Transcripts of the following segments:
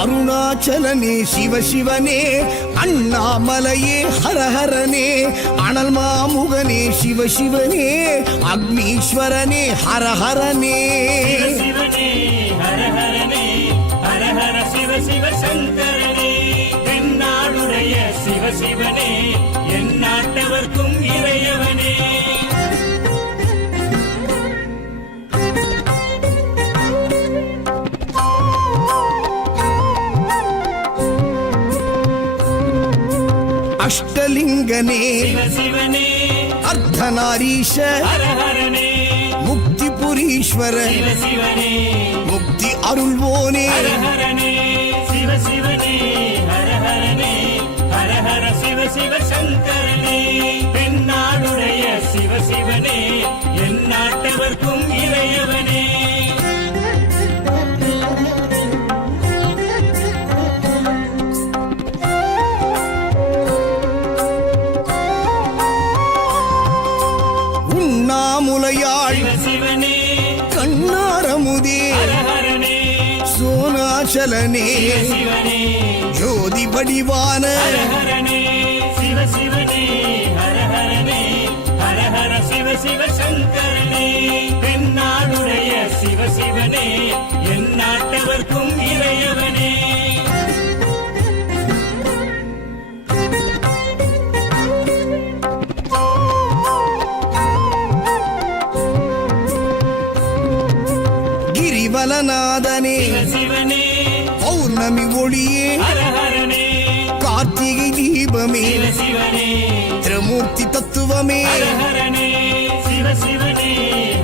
அருணாச்சலனே சிவசிவனே, அண்ணாமலையே ஹரஹரனே, அனல் மாமுகனே சிவசிவனே, அக்னீஸ்வரனே ஹரஹரனே. சிவசிவனே ஹரஹரனே, ஹரஹர சிவ சிவ சங்கரனே, தென்னாடுடைய சிவசிவனே, என் நாட்டவர்க்கும் இறையவனே. அஷ்டலிங்கனே சிவசிவனே, அர்த்தநாரீஷ ஹரஹரனே, முக்திபுரீஸ்வர சிவசிவனே, முக்தி அருள்வோனே. ஹரஹரனே சிவசிவனே, ஹரஹரனே, ஹரஹர சிவ சிவ சங்கரனே, தென்னாடுடைய சிவசிவனே, என் நாட்டவர்க்கும் இறையவனே. உண்ணாமுலையாள் சிவசிவனே, கண்ணாரமுதே ஹரஹரனே, சோனாச்சலனே சிவசிவனே, ஜோதி வடிவான ஹரஹரனே சிவசிவனே, ஹரஹரனே, ஹரஹர சிவ சிவ சங்கரனே, தென்னாடுடைய சிவசிவனே, என் நாட்டவர்க்கும் இறையவனே. கிரிவலநாதனே சிவசிவனே, பௌர்ணமி ஒளியே ஹரஹரனே, கார்த்திகை தீபமே சிவசிவனே, திரமூர்த்தி தத்துவமே. ஹரஹரனே சிவசிவனே,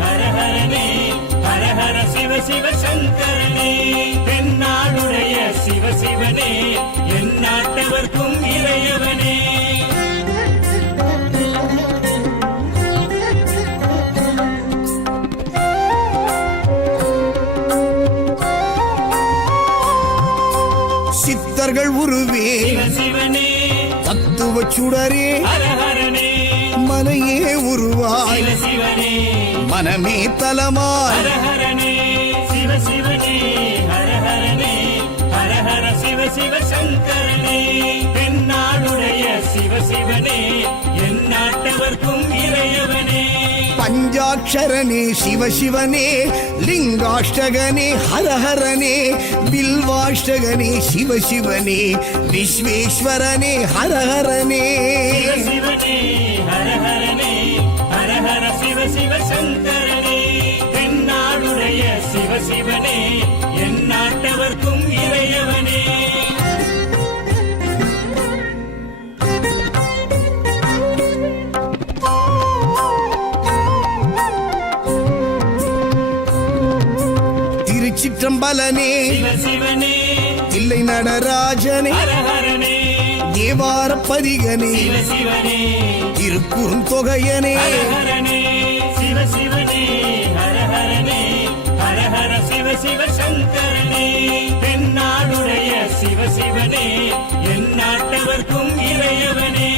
ஹரஹரனே, ஹரஹர சிவ சிவ சங்கரனே, தென்னாடுடைய சிவசிவனே, என் நாட்டவர்க்கும் இறையவனே. சித்தர்கள் உருவே சிவசிவனே, தத்துவ சுடரே ஹரஹரனே, மலையே உருவாய் சிவசிவனே, மனமே தலமாய். ஹரஹரனே சிவசிவனே, ஹரஹரனே, ஹரஹர சிவ சிவ சங்கரனே, தென்னாடுடைய சிவசிவனே, என் நாட்டவர்க்கும் இறையவனே. பஞ்சாட்சரனே சிவசிவனே, லிங்காஷ்டகனே ஹரஹரனே, பில்வாஷ்டகனே சிவசிவனே, விஸ்வேஸ்வரனே ஹரஹரனே. சிவசிவனே, ஹரஹரனே, ஹரஹர சிவ சிவ சங்கரனே, தென்னாடுடைய சிவசிவனே, என் நாட்டவர்க்கும் இறையவனே. திருச்சிற்றம்பலனே சிவசிவனே, தில்லை நடராஜனே, ஹரஹரனே, தேவார பதிகனே, சிவசிவனே, திருக்குறுந்தொகையனே. ஹரஹரனே சிவசிவனே, ஹரஹரனே, ஹரஹர சிவ சிவ சங்கரனே, தென்னாடுடைய சிவசிவனே, என் நாட்டவர்க்கும் இறையவனே.